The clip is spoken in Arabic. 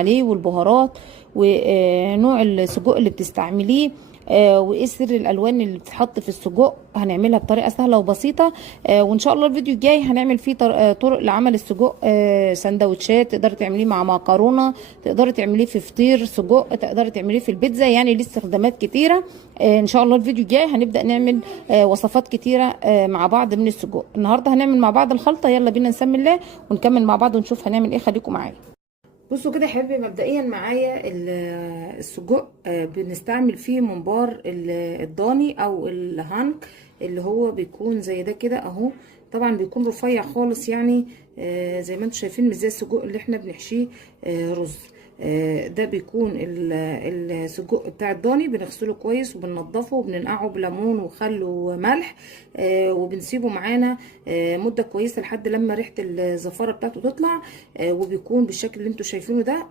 عليه والبهارات ونوع السجق اللي بتستعمليه، وايه سر الالوان اللي بتتحط في السجق. هنعملها بطريقه سهله وبسيطه. وان شاء الله الفيديو الجاي هنعمل فيه طرق لعمل السجق. سندوتشات تقدري تعمليه مع مكرونه، تقدري تعمليه في فطير سجق، تقدري تعمليه في البيتزا، يعني ليه استخدامات كتيره. ان شاء الله الفيديو الجاي هنبدا نعمل وصفات كتيره مع بعض من السجق. النهارده هنعمل مع بعض الخلطه، يلا بينا نسمي الله ونكمل مع بعض ونشوف هنعمل ايه. خليكم معايا. بصوا كده يا حبايبي، مبدئيا معايا السجق بنستعمل فيه ممبار الضاني او الهانك، اللي هو بيكون زي ده كده اهو. طبعا بيكون رفيع خالص، يعني زي ما انتم شايفين، مش زي السجق اللي احنا بنحشيه رز. ده بيكون السجق بتاع الضاني، بنغسله كويس وبننضفه وبننقعه بليمون وخل وملح، وبنسيبه معانا مده كويسه لحد لما ريحه الزفاره بتاعته تطلع، وبيكون بالشكل اللي انتم شايفينه ده.